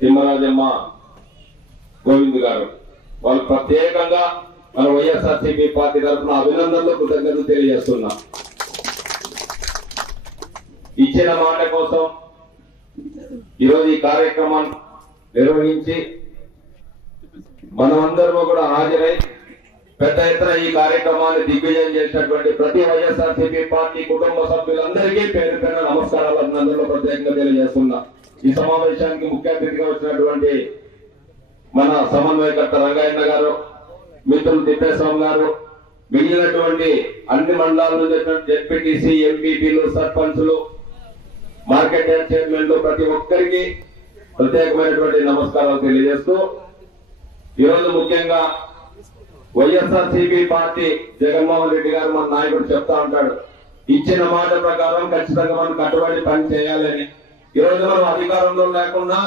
తిమ్మరాజమ్మ గోవింద్ గారు వాళ్ళు ప్రత్యేకంగా మన వైఎస్ఆర్సీపీ పార్టీ తరఫున అభినందనలు కృతజ్ఞతలు తెలియజేస్తున్నా. ఇచ్చిన మాట కోసం ఈరోజు ఈ కార్యక్రమం నిర్వహించి మనమందరము కూడా హాజరై పెద్ద ఎత్తున ఈ కార్యక్రమాన్ని దిగ్విజయం చేసినటువంటి ప్రతి వైఎస్ఆర్సీపీ పార్టీ కుటుంబ సభ్యులందరికీ పేరు పేరు నమస్కారాలు అభినందనలు ప్రత్యేకంగా తెలియజేస్తున్నా. ఈ సమావేశానికి ముఖ్య అతిథిగా వచ్చినటువంటి మన సమన్వయకర్త రంగయ్య గారు, మిత్రులు తిప్పేస్వామి గారు, మిగిలినటువంటి అన్ని మండలాల నుంచి జెడ్పీటీసీ, ఎంపీపీలు, సర్పంచులు, మార్కెట్ యార్డ్ చైర్మన్లు ప్రతి ఒక్కరికి ప్రత్యేకమైనటువంటి నమస్కారాలు తెలియజేస్తూ ఈరోజు ముఖ్యంగా వైఎస్ఆర్సీపీ పార్టీ జగన్మోహన్ రెడ్డి గారు మన నాయకుడు చెప్తా ఉంటాడు, ఇచ్చిన మాట ప్రకారం ఖచ్చితంగా మనం కట్టుబడి పని చేయాలని. ఈరోజు మనం అధికారంలో లేకుండా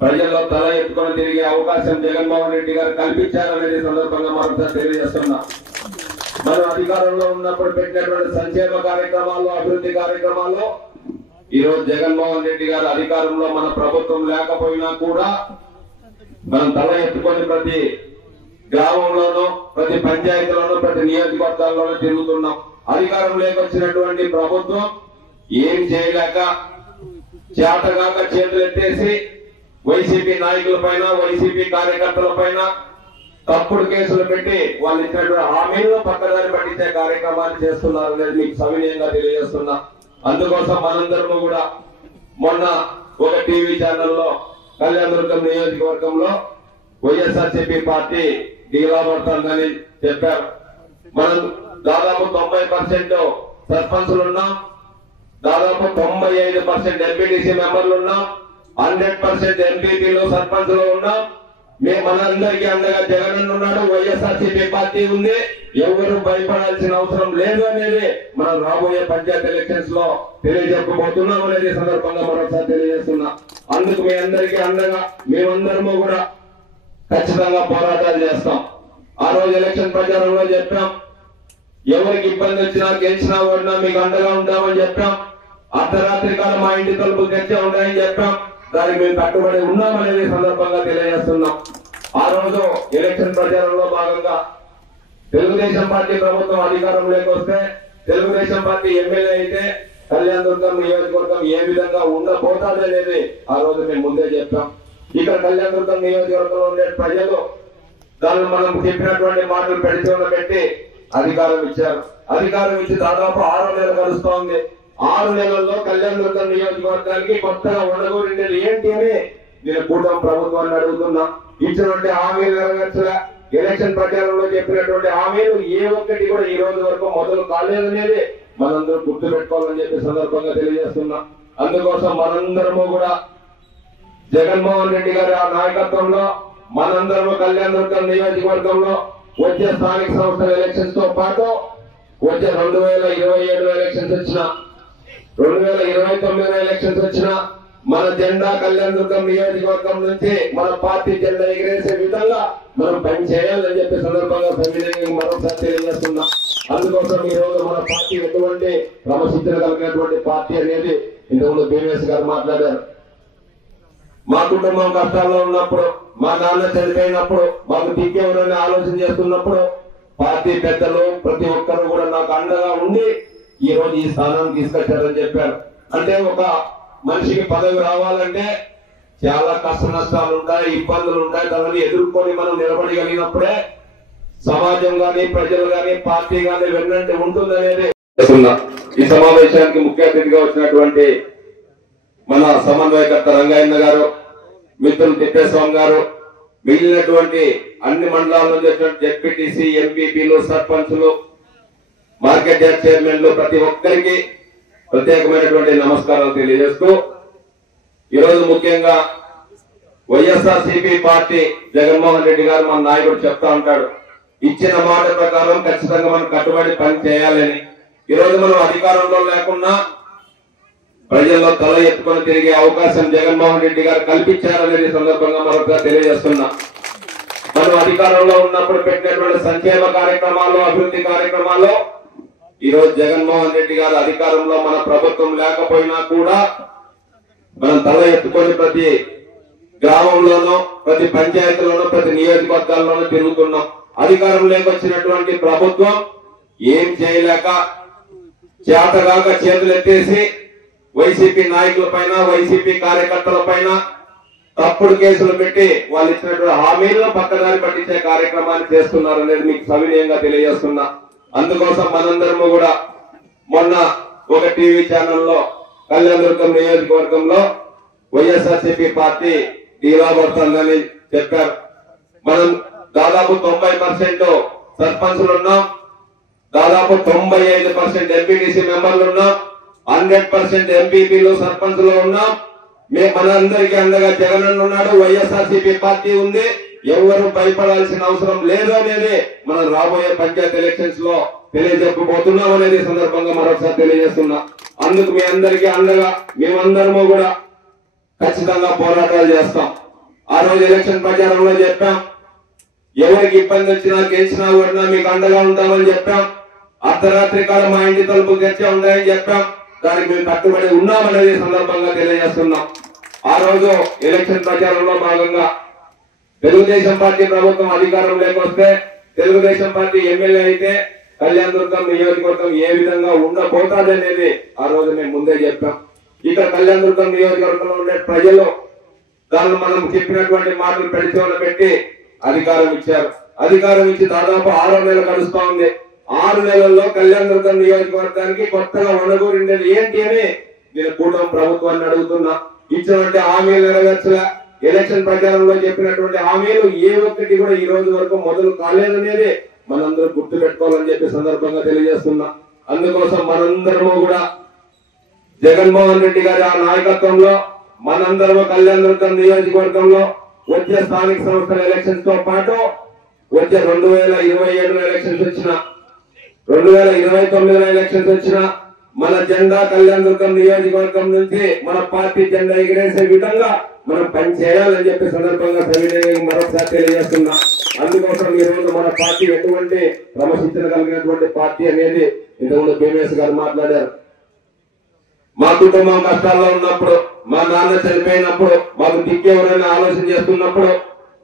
ప్రజల్లో తల ఎత్తుకొని తిరిగే అవకాశం జగన్మోహన్ రెడ్డి గారు కల్పించారనేది సందర్భంగా మరొకసారి తెలియజేస్తున్నా. మనం అధికారంలో ఉన్నప్పుడు పెట్టినటువంటి సంక్షేమ కార్యక్రమాల్లో, అభివృద్ధి కార్యక్రమాల్లో ఈరోజు జగన్మోహన్ రెడ్డి గారు అధికారంలో మన ప్రభుత్వం లేకపోయినా కూడా మనం తల ఎత్తుకొని ప్రతి గ్రామంలోనూ, ప్రతి పంచాయతీలోనూ, ప్రతి నియోజకవర్గాల్లోనూ తిరుగుతున్నాం. అధికారం లేకొచ్చినటువంటి ప్రభుత్వం ఏం చేయలేక చేతగాక చేతులు ఎత్తేసి వైసీపీ నాయకుల పైన, వైసీపీ కార్యకర్తల పైన తప్పుడు కేసులు పెట్టి వాళ్ళు ఇచ్చినటువంటి హామీలను పక్కదారి పట్టించే కార్యక్రమాన్ని చేస్తున్నారు అనేది మీకు సవినయంగా తెలియజేస్తున్నా. అందుకోసం మనందరము కూడా మొన్న ఒక టీవీ ఛానల్లో కళ్యాణదుర్గం నియోజకవర్గంలో వైఎస్ఆర్సీపీ పార్టీ డీలా పడుతుందని చెప్పారు. మనం దాదాపు 90% సర్పంచులు ఉన్నాం, దాదాపు 95% ఎంపీటీసీ మెంబర్లు ఉన్నాం, 100% ఎంపీపీలు, సర్పంచులు ఉన్నాం. మనందరికీ అండగా జగన్ ఉన్నాడు, వైఎస్ఆర్సీపీ పార్టీ ఉంది. ఎవరు భయపడాల్సిన అవసరం లేదు అనేది మనం రాబోయే పంచాయతీ ఎలక్షన్స్ లో తెలియజెప్పబోతున్నాం అనేది సందర్భంగా మరొకసారి తెలియజేస్తున్నా. అందుకు మీ అందరికీ అండగా మేమందరము కూడా ఖచ్చితంగా పోరాటాలు చేస్తాం. ఆ రోజు ఎలక్షన్ ప్రచారంలో చెప్పాం, ఎవరికి ఇబ్బంది వచ్చినా, గెలిచినా, ఓడినా మీకు అండగా ఉంటామని చెప్పాం. అర్ధరాత్రి కాలం మా ఇంటి తలుపులు తెచ్చే ఉంటాయని చెప్పాం. దానికి మేము కట్టుబడి ఉన్నామనేది సందర్భంగా తెలియజేస్తున్నాం. ఆ రోజు ఎలక్షన్ ప్రచారంలో భాగంగా తెలుగుదేశం పార్టీ ప్రభుత్వం అధికారంలోకి వస్తే, తెలుగుదేశం పార్టీ ఎమ్మెల్యే అయితే కళ్యాణదుర్గం నియోజకవర్గం ఏ విధంగా ఉండబోతాది అనేది ఆ రోజు మేము ముందే చెప్పాం. ఇక్కడ కళ్యాణదుర్గం నియోజకవర్గంలో ఉండే ప్రజలు దాన్ని మనం చెప్పినటువంటి మాటలు పెట్టి అధికారం ఇచ్చారు. అధికారం ఇచ్చి దాదాపు 6 నెలలు గడుస్తోంది. 6 నెలల్లో కళ్యాణదుర్గం నియోజకవర్గానికి కొత్తగా ఉండగూరిండేది ఏంటి అని నేను కూటమి ప్రభుత్వాన్ని అడుగుతున్నా. ఇచ్చినటువంటి హామీలు నెరవేర్చలే. ఎలక్షన్ ప్రచారంలో చెప్పినటువంటి హామీలు ఏ ఒక్కటి కూడా ఈ రోజు వరకు మొదలు కాలేదనేది మనందరూ గుర్తు పెట్టుకోవాలని చెప్పి సందర్భంగా తెలియజేస్తున్నా. అందుకోసం మనందరము కూడా జగన్మోహన్ రెడ్డి గారి ఆ నాయకత్వంలో మనందరము కళ్యాణదుర్గం నియోజకవర్గంలో వచ్చే స్థానిక సంస్థల ఎలక్షన్స్ తో పాటు వచ్చే 2027 ఎలక్షన్స్ వచ్చిన, 2029 ఎలక్షన్స్ వచ్చిన మన జెండా కళ్యాణదుర్గం నియోజకవర్గం నుంచి మన పార్టీ జెండా ఎగిరేసే విధంగా మనం పని చేయాలని చెప్పి సందర్భంగా మరొకసారి తెలియజేస్తున్నా. అందుకోసం ఈ రోజు మన పార్టీ ఎటువంటి క్రమశిక్షణ కలిగినటువంటి పార్టీ అనేది ఇంతకుముందు బీవీఎస్ గారు మాట్లాడారు. మా కుటుంబం కష్టాల్లో ఉన్నప్పుడు, మా నాన్న చనిపోయినప్పుడు, మాకు దిక్కెవరని ఆలోచన చేస్తున్నప్పుడు పార్టీ పెద్దలు ప్రతి ఒక్కరు కూడా నాకు అండగా ఉండి ఈ రోజు ఈ స్థానాన్ని తీసుకొచ్చారని చెప్పారు. అంటే ఒక మనిషికి పదవి రావాలంటే చాలా కష్ట నష్టాలు ఉంటాయి, ఇబ్బందులు ఉంటాయి. దాన్ని ఎదుర్కొని మనం నిలబడగలిగినప్పుడే సమాజం గాని, ప్రజలు గాని, పార్టీ గాని వెన్నంటి ఉంటుందనేది. ఈ సమావేశానికి ముఖ్య అతిథిగా వచ్చినటువంటి మన సమన్వయకర్త రంగయ్య గారు, మిత్రులు తిప్పేస్వామి గారు, మిగిలినటువంటి అన్ని మండలాల నుంచి జెడ్పీటీసీ, ఎంపీపీలు, సర్పంచులు, మార్కెట్ యార్డ్ చైర్మన్లు ప్రతి ఒక్కరికి ప్రత్యేకమైనటువంటి నమస్కారాలు తెలియజేస్తూ ఈరోజు ముఖ్యంగా వైఎస్ఆర్సీపీ పార్టీ జగన్మోహన్ రెడ్డి గారు మన నాయకుడు చెప్తా ఉంటాడు, ఇచ్చిన మాట ప్రకారం ఖచ్చితంగా మనం కట్టుబడి పని చేయాలని. ఈరోజు మనం అధికారంలో లేకున్నా ప్రజల్లో తల ఎత్తుకొని తిరిగే అవకాశం జగన్మోహన్ రెడ్డి గారు కల్పించారనేది సందర్భంగా మరొకసారి తెలియజేస్తున్నా. మనం అధికారంలో ఉన్నప్పుడు పెట్టినటువంటి సంక్షేమ కార్యక్రమాల్లో, అభివృద్ధి కార్యక్రమాల్లో ఈ రోజు జగన్మోహన్ రెడ్డి గారు అధికారంలో మన ప్రభుత్వం లేకపోయినా కూడా మనం తల ఎత్తుకొని ప్రతి గ్రామంలోనూ ప్రతి పంచాయతీలోనూ ప్రతి నియోజకవర్గాల్లోనూ తిరుగుతున్నాం. అధికారంలోకి వచ్చినటువంటి ప్రభుత్వం ఏం చేయలేక చేతగాక చేతులు ఎత్తేసి వైసీపీ నాయకుల పైన వైసీపీ కార్యకర్తల పైన తప్పుడు కేసులు పెట్టి వాళ్ళు ఇచ్చినటువంటి హామీలను పక్కదారి పట్టించే కార్యక్రమాన్ని చేస్తున్నారు అనేది మీకు సవినయంగా తెలియజేస్తున్నా. అందుకోసం మనందరము కూడా మొన్న ఒక టీవీ ఛానల్లో కళ్యాణదుర్గం నియోజకవర్గంలో వైఎస్ఆర్సీపీ పార్టీ డీలా పడుతుందని చెప్పారు. మనం దాదాపు 90% సర్పంచులు ఉన్నాం, దాదాపు 95% ఎంపీటీసీ మెంబర్లు ఉన్నాం, 100% ఎంపీపీలు సర్పంచులు ఉన్నాం. మనందరికీ అండగా జగన్ ఉన్నాడు, వైఎస్ఆర్సీపీ పార్టీ ఉంది. ఎవరు భయపడాల్సిన అవసరం లేదు అనేది మనం రాబోయే పంచాయత్ ఎలక్షన్స్ లో తెలియజెప్పబోతున్నాం అనేది సందర్భంగా మరొకసారి తెలియజేస్తున్నా. అందుకు మీ అందరికీ అండగా మేమందరము కూడా ఖచ్చితంగా పోరాటాలు చేస్తాం. ఆ రోజు ఎలక్షన్ ప్రచారంలో చెప్పాం, ఎవరికి ఇబ్బంది వచ్చినా గెలిచినా కూడా మీకు అండగా ఉంటామని చెప్పాం. అర్ధరాత్రి కాలం మా ఇంటి తలుపు తెచ్చే ఉంటాయని చెప్పాం. దానికి మేము కట్టుబడి ఉన్నామనేది సందర్భంగా తెలియజేస్తున్నాం. ఆ రోజు ఎలక్షన్ ప్రచారంలో భాగంగా తెలుగుదేశం పార్టీ ప్రభుత్వం అధికారంలోకి వస్తే తెలుగుదేశం పార్టీ ఎమ్మెల్యే అయితే కళ్యాణదుర్గం నియోజకవర్గం ఏ విధంగా ఉండబోతాది అనేది ఆ రోజు మేము ముందే చెప్పాం. ఇక్కడ కళ్యాణదుర్గం నియోజకవర్గంలో ఉండే ప్రజలు దాన్ని మనం చెప్పినటువంటి మాటలు పెడిచోలు పెట్టి అధికారం ఇచ్చారు. అధికారం ఇచ్చి దాదాపు 6 నెలలు గడుస్తా ఉంది. 6 నెలల్లో కళ్యాణదుర్గం నియోజకవర్గానికి కొత్తగా వనగూరిండేది ఏంటి అని నేను కూటమి ప్రభుత్వాన్ని అడుగుతున్నా. ఇచ్చినటువంటి హామీలు నెరవేర్చలే. ఎలక్షన్ ప్రచారంలో చెప్పినటువంటి హామీలు ఏ ఒక్కటి కూడా ఈ రోజు వరకు మొదలు కాలేదనేది మనందరూ గుర్తు పెట్టుకోవాలని చెప్పి సందర్భంగా తెలియజేస్తున్నా. అందుకోసం మనందరము కూడా జగన్మోహన్ రెడ్డి గారి ఆ నాయకత్వంలో మనందరము కళ్యాణదుర్గం నియోజకవర్గంలో వచ్చే స్థానిక సంస్థల ఎలక్షన్స్ తో పాటు వచ్చే 2027 ఎలక్షన్స్ వచ్చిన 2029 ఎలక్షన్స్ వచ్చిన మన జెండా కళ్యాణదుర్గం నియోజకవర్గం నుంచి మన పార్టీ జెండా ఎగిరేసే విధంగా మనం పనిచేయాలని చెప్పి సందర్భంగా సవినయంగా మరొకసారి తెలియజేస్తున్నా. అందుకోసం ఈ రోజు మన పార్టీ ఎటువంటి క్రమశిక్షణ కలిగినటువంటి పార్టీ అనేది ఇంతకుముందు భీమేశ్ గారు మాట్లాడారు. మా కుటుంబం కష్టాల్లో ఉన్నప్పుడు, మా నాన్న చనిపోయినప్పుడు, మాకు దిక్కు ఎవరైనా ఆలోచన చేస్తున్నప్పుడు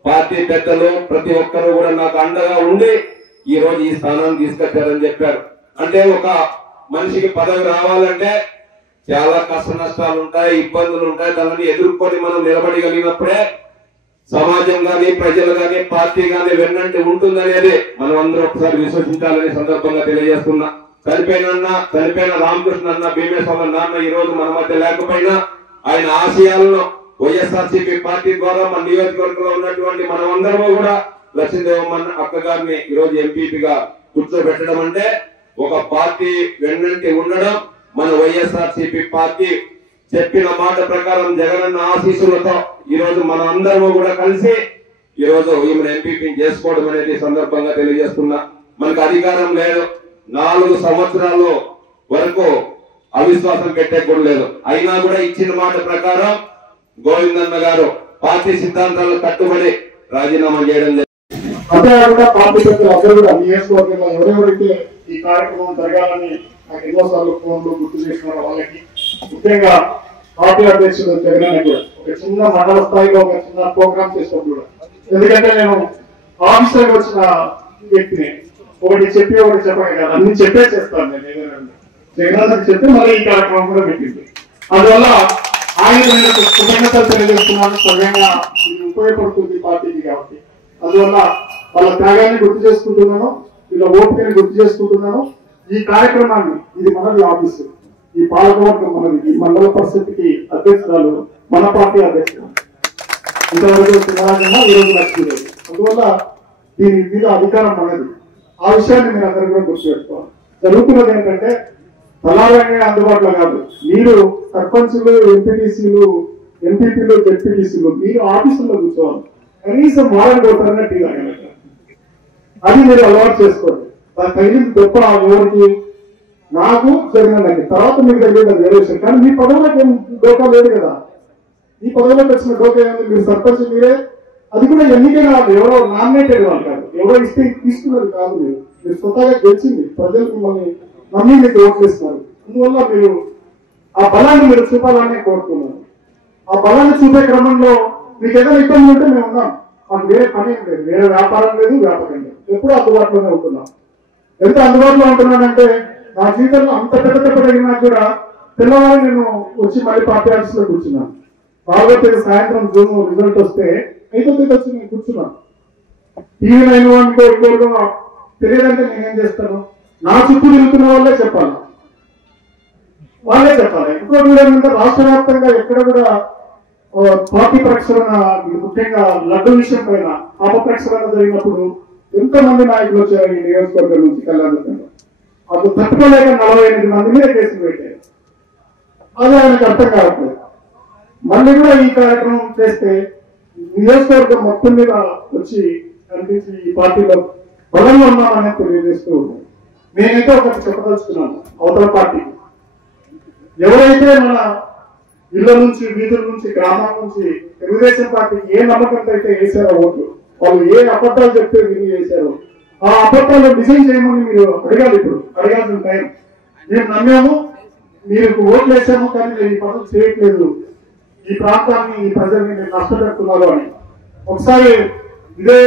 పార్టీ పెద్దలు ప్రతి ఒక్కరు కూడా నాకు అండగా ఉండి ఈ రోజు ఈ స్థానాన్ని తీసుకొచ్చారని చెప్పారు. అంటే ఒక మనిషికి పదవి రావాలంటే చాలా కష్ట నష్టాలు ఉంటాయి, ఇబ్బందులు ఉంటాయి. దాన్ని ఎదుర్కొని మనం నిలబడగలిగినప్పుడే సమాజం గాని ప్రజలు గాని పార్టీ గాని వెన్నంటి ఉంటుందనేది మనం అందరూ ఒకసారి విశ్వసించాలని సందర్భంగా తెలియజేస్తున్నా. చనిపోయిన రామకృష్ణ అన్న భీమేశ్వర నాన్న ఈ రోజు మన మధ్య లేకపోయినా ఆయన ఆశయాలను వైఎస్ఆర్సీపీ పార్టీ ద్వారా మన నియోజకవర్గంలో ఉన్నటువంటి మనమందరము కూడా లక్ష్మీదేవమ్మ అక్క గారిని ఈ రోజు ఎంపీపీగా కూర్చోబెట్టడం అంటే ఒక పార్టీ వెన్నంటి ఉండడం. మన వైఎస్ఆర్సీపీ పార్టీ చెప్పిన మాట ప్రకారం జగనన్న ఆశీస్సులతో ఈ రోజు మన అందరము కూడా కలిసి ఈ రోజు ఈమెను ఎంపీపీని చేసుకోవడం అనేది సందర్భంగా తెలియజేస్తున్నా. మనకు అధికారం లేదు, 4 సంవత్సరాల వరకు అవిశ్వాసం పెట్టే కూడా లేదు. అయినా కూడా ఇచ్చిన మాట ప్రకారం గోవిందన్న గారు పార్టీ సిద్ధాంతాలకు కట్టుబడి రాజీనామా చేయడం జరిగింది. అంతేకాకుండా పార్టీ పెద్దలు అందరూ కూడా నియోజకవర్గంలో ఎవరెవరైతే ఈ కార్యక్రమం జరగాలని నాకు ఎన్నోసార్లు ఫోన్లు గుర్తు చేసిన వాళ్ళకి, ముఖ్యంగా పార్టీ అధ్యక్షుడు జగన్ కూడా ఒక చిన్న మండల స్థాయిలో ఒక చిన్న ప్రోగ్రామ్ చేసినప్పుడు కూడా, ఎందుకంటే నేను ఆఫీసర్కి వచ్చిన వ్యక్తిని ఒకటి చెప్పి ఒకటి చెప్పాను కదా, అన్ని చెప్పే చేస్తాను నేను ఏదైనా జగన్ చెప్తే మళ్ళీ ఈ కార్యక్రమం కూడా పెట్టింది. అందువల్ల ఆయన నేను కృతజ్ఞతలు తెలియజేస్తున్నాను. సవ్యంగా ఇది ఉపయోగపడుతుంది పార్టీకి కాబట్టి అందువల్ల వాళ్ళ త్యాగాన్ని గుర్తు చేసుకుంటున్నాను, వీళ్ళ ఓపికని గుర్తు చేసుకుంటున్నాను. ఈ కార్యక్రమాన్ని ఇది మనది ఆఫీసు, ఈ పాలకవర్గం మనది, ఈ మండల పరిస్థితికి అధ్యక్షురాలు మన పార్టీ అధ్యక్షుడు ఇంతవరకు చిన్నరాజమ్మ, ఈరోజు లక్ష్మీదేవి. అందువల్ల దీని మీద అధికారం మనది. ఆ విషయాన్ని మీరు అందరూ కూడా గుర్తుపెట్టుకోవాలి. జరుగుతున్నది ఏంటంటే తలారంగా అందుబాటులో కాదు, మీరు సర్పంచులు, ఎంపీటీసీలు, ఎంపీపీలు, జెడ్పీటీసీలు మీరు ఆఫీసుల్లో కూర్చోవాలి. కనీసం వారం కొట్టారనే టీ తాగలేదు. అది మీరు అలవాటు చేసుకోండి. దాని తగిలింది గొప్ప ఎవరికి, నాకు జగనన్నకి, తర్వాత మీకు తగిలింది వేరే విషయం. కానీ మీ పదవులకు ఏం డోకా లేదు కదా. ఈ పదవులకు వచ్చిన డోకా ఏముంది? మీరు సర్పంచ్ మీరే, అది కూడా ఎన్నికైన వాళ్ళు, ఎవరో నామినేటెడ్ వాళ్ళు కాదు, ఎవరో ఇస్తే తీసుకున్నది కాదు. మీరు స్వతహాగా గెలిచింది, ప్రజలు మిమ్మల్ని నమ్మి మీకు ఓట్లు ఇస్తున్నారు. అందువల్ల మీరు ఆ బలాన్ని మీరు చూపాలని కోరుతున్నాను. ఆ బలాన్ని చూపే క్రమంలో మీకు ఏదైనా ఇబ్బంది ఉంటే మేము ఉన్నాం. మాకు వేరే పని ఏం లేదు, వేరే వ్యాపారం లేదు, వ్యాపారం లేదు, ఎప్పుడూ అందుబాటులోనే ఉంటున్నాం. ఎంత అందుబాటులో ఉంటున్నానంటే నా జీవితంలో అంత పెద్ద తగినా కూడా తెల్లవారు నేను వచ్చి మళ్ళీ పార్టీ ఆఫీస్ లో కూర్చున్నాను. 4వ తేదీ సాయంత్రం జూన్ రిజల్ట్ వస్తే 5వ తేదీ వచ్చి నేను కూర్చున్నాను. టీవీ 9 తెలియదంటే నేనేం చేస్తాను? నా చుట్టూ తిరుగుతున్న వాళ్ళే చెప్పాలి. ఇంకోటి కూడా ఏంటంటే రాష్ట్ర వ్యాప్తంగా ఎక్కడ కూడా పార్టీ ప్రక్షాళన, ముఖ్యంగా లడ్డు విషయం పైన పాప ప్రక్షాళన జరిగినప్పుడు ఎంతమంది నాయకులు వచ్చారు ఈ నియోజకవర్గం నుంచి కళ్యాణంలో. అది తట్టుకోలేక 48 మంది మీద కేసులు పెట్టారు. అది ఆయనకు అర్థం కావట్లేదు. మళ్ళీ కూడా ఈ కార్యక్రమం చేస్తే నియోజకవర్గం మొత్తం మీద వచ్చి కనిపించి ఈ పార్టీలో బలంగా ఉన్నామని తెలియజేస్తూ ఉన్నాను. నేనైతే ఒకటి చెప్పదలుచుకున్నాను అవతల పార్టీకి. ఎవరైతే మన ఇళ్ల నుంచి, వీధుల నుంచి, గ్రామాల నుంచి తెలుగుదేశం పార్టీకి ఏ నమ్మకంతో అయితే వేశారో ఓట్లు, వాళ్ళు ఏ అబద్ధాలు చెప్తే విని వేశారో ఆ అబద్ధాలు డిజైన్ చేయమని మీరు అడగాలి. ఇప్పుడు అడగాల్సిన టైం. మేము నమ్మాము, మీరు ఓట్లు వేసాము, కానీ మీరు ఈ పనులు చేయట్లేదు, ఈ ప్రాంతాన్ని, ఈ ప్రజల్ని మీరు నష్టపెడుతున్నారు అని. ఒకసారి ఇదే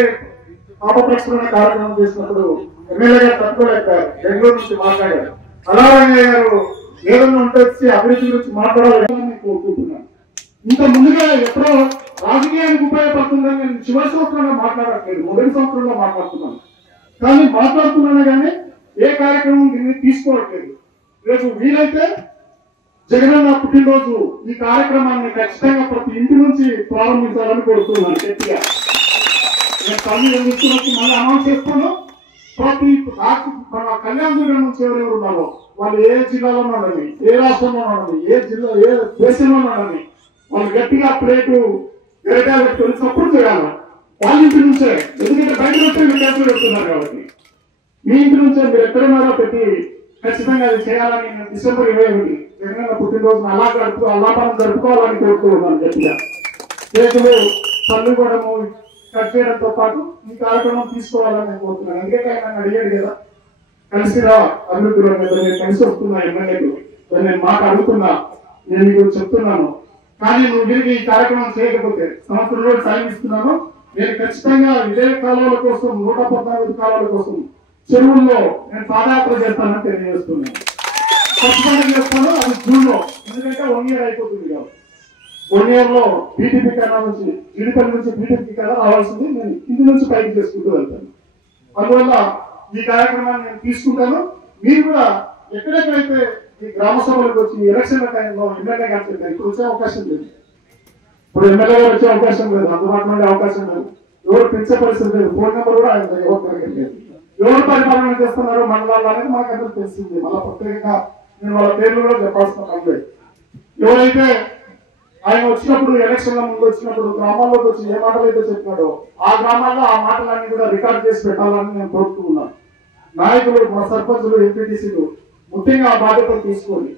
పాప ప్రక్షాళన కార్యక్రమం చేసినప్పుడు ఎమ్మెల్యే గారు తట్టుకోలేకపోయారు. బెంగళూరు నుంచి మాట్లాడారు. అలారంగయ్య గారు ఏదన్నా ఉంటే వచ్చి అభివృద్ధి గురించి మాట్లాడాలని కోరుకుంటున్నాను. ఇంత ముందుగా ఎప్పుడో రాజకీయానికి ఉపయోగపడుతుందని నేను చివరి సంవత్సరంలో మాట్లాడట్లేదు, మొదటి సంవత్సరంలో మాట్లాడుతున్నాను. కానీ మాట్లాడుతున్నాను కానీ ఏ కార్యక్రమం దీన్ని తీసుకోవట్లేదు. రేపు వీలైతే జగనన్న పుట్టినరోజు ఈ కార్యక్రమాన్ని ఖచ్చితంగా ప్రతి ఇంటి నుంచి ప్రారంభించాలని కోరుతున్నాను. గట్టిగా నేను తల్లి ఎందుకున్నట్టు మళ్ళీ అనౌన్స్ చేస్తాను. ప్రతి మన కళ్యాణదుర్గం నుంచి ఎవరెవరు ఉన్నారో వాళ్ళు ఏ జిల్లాలో ఉండాలని, ఏ రాష్ట్రంలో ఉండాలని, ఏ జిల్లా, ఏ దేశంలో ఉండాలని వాళ్ళు గట్టిగా ప్లేటు గరిటాలు పెట్టుకొని సపోర్ట్ చేయాలి. వాళ్ళ ఇంటి నుంచే, ఎందుకంటే బయట వచ్చే మీరు కేసులు పెడుతున్నారు కాబట్టి మీ ఇంటి నుంచే మీరు ఎక్కడున్నారో పెట్టి ఖచ్చితంగా అది చేయాలని నేను డిసెంబర్ 21 జగనన్న పుట్టినరోజున అల్లాపాలను జరుపుకోవాలని కోరుతున్నాను. గట్టిగా కేకులు పళ్ళుకోవడము కట్ చేయడంతో పాటు ఈ కార్యక్రమం తీసుకోవాలని నేను కోరుతున్నాను. ఎందుకంటే ఆయన అడిగాడు కదా, కలిసిరా అభివృద్ధిలో నేను కలిసి వస్తున్నా ఎమ్మెల్యేలు, నేను మాట అడుగుతున్నా, నేను మీకు చెప్తున్నాను. కానీ నువ్వు తిరిగి ఈ కార్యక్రమం చేయకపోతే సంవత్సరంలో టైం ఇస్తున్నాను. నేను ఖచ్చితంగా ఇదే కాలువల కోసం 114 కాలువల కోసం చెరువుల్లో నేను పాదయాత్ర చేస్తానని తెలియజేస్తున్నాను. ఖచ్చితంగా చేస్తాను. అది జూన్లో, ఎందుకంటే 1 year అయిపోతుంది కాబట్టి 1 year లో బీటీపీ కన్నా నుంచి, జీడిపల్లి నుంచి బీటీపీ కన్నా రావాల్సింది నేను ఇంటి నుంచి పైకి చేసుకుంటూ వెళ్తాను. అందువల్ల ఈ కార్యక్రమాన్ని నేను తీసుకుంటాను. మీరు కూడా ఎక్కడెక్కడైతే ఈ గ్రామ సభలకు వచ్చి ఎలక్షన్ల టైంలో ఎమ్మెల్యే గారు చెప్పారు, ఇప్పుడు వచ్చే అవకాశం లేదు, ఇప్పుడు ఎమ్మెల్యే గారు వచ్చే అవకాశం లేదు, అందుబాటులో ఉండే అవకాశం లేదు, ఎవరు పిలిచే పరిస్థితి లేదు, ఫోన్ నెంబర్ కూడా ఆయన ఎవరు లేదు. ఎవరు పరిపాలన చేస్తున్నారు మండలాలు అనేది మనకు అందరూ తెలిసింది. మళ్ళీ ప్రత్యేకంగా నేను వాళ్ళ పేర్లు కూడా చెప్పాల్సిన పని లేదు. ఎవరైతే ఆయన వచ్చినప్పుడు ఎలక్షన్ల ముందు వచ్చినప్పుడు గ్రామాల్లోకి వచ్చి ఏ మాటలు అయితే చెప్పినాడో ఆ గ్రామాల్లో ఆ మాటలన్నీ కూడా రికార్డ్ చేసి పెట్టాలని నేను కోరుతూ ఉన్నాను. నాయకులు, మన సర్పంచులు, ఎంపీటీసీలు ముఖ్యంగా ఆ బాధ్యతలు తీసుకొని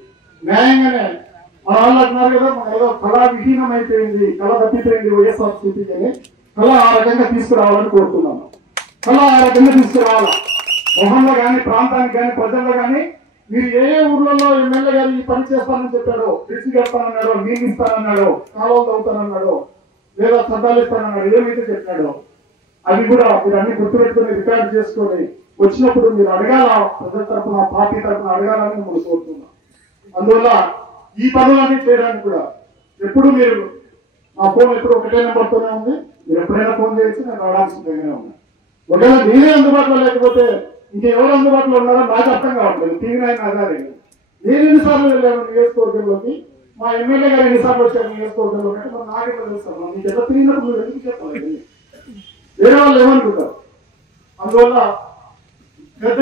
న్యాయంగానే మన వాళ్ళు అంటున్నారు కదా, మన ఏదో కళా విహీనం అయిపోయింది, కళ తప్పిపోయింది వైఎస్ఆర్సీపీ అని, కళ ఆ రకంగా తీసుకురావాలని కోరుతున్నాను. కళ ఆ రకంగా తీసుకురావాలా. మొహంలో కానీ, ప్రాంతానికి కానీ, ప్రజల్లో కానీ మీరు ఏ ఊర్లలో ఎమ్మెల్యే గారు ఈ పని చేస్తానని చెప్పాడో, బ్రిడ్జి కడతానన్నాడో, నీళ్ళు ఇస్తానన్నాడో, కాలువలు తవ్వుతానన్నాడో, లేదా చట్టాలు ఇస్తానన్నాడు, ఏమైతే చెప్పాడో అది కూడా మీరు అన్ని గుర్తుపెట్టుకుని రికార్డు చేసుకొని వచ్చినప్పుడు మీరు అడగాల, ప్రజల తరఫున, పార్టీ తరఫున అడగాలని మనం కోరుతున్నాం. అందువల్ల ఈ పనులన్నీ చేయడానికి కూడా ఎప్పుడు మీరు నా ఫోన్ ఎప్పుడు ఒకటే నెంబర్తోనే ఉంది, మీరు ఎప్పుడైనా ఫోన్ చేసి నేను రావాల్సిందేనే ఉంది. ఒకవేళ నేనే అందుబాటులో లేకపోతే ఇంకెవరు అందుబాటులో ఉన్నారో నాకు అర్థం కావట్లేదు. టీవీ 9 ఆధారే నేను ఎన్నిసార్లు వెళ్ళాను నియోజకవర్గంలోకి, మా ఎమ్మెల్యే గారు ఎన్నిసార్లు వచ్చారు నియోజకవర్గంలోకి అంటే మరి నాకే తెలుస్తాను. మీకు ఎలా తిరిగినప్పుడు మీరు ఎందుకు చెప్పాలి, వేరే వాళ్ళు ఏమనుకుంటారు. అందువల్ల పెద్ద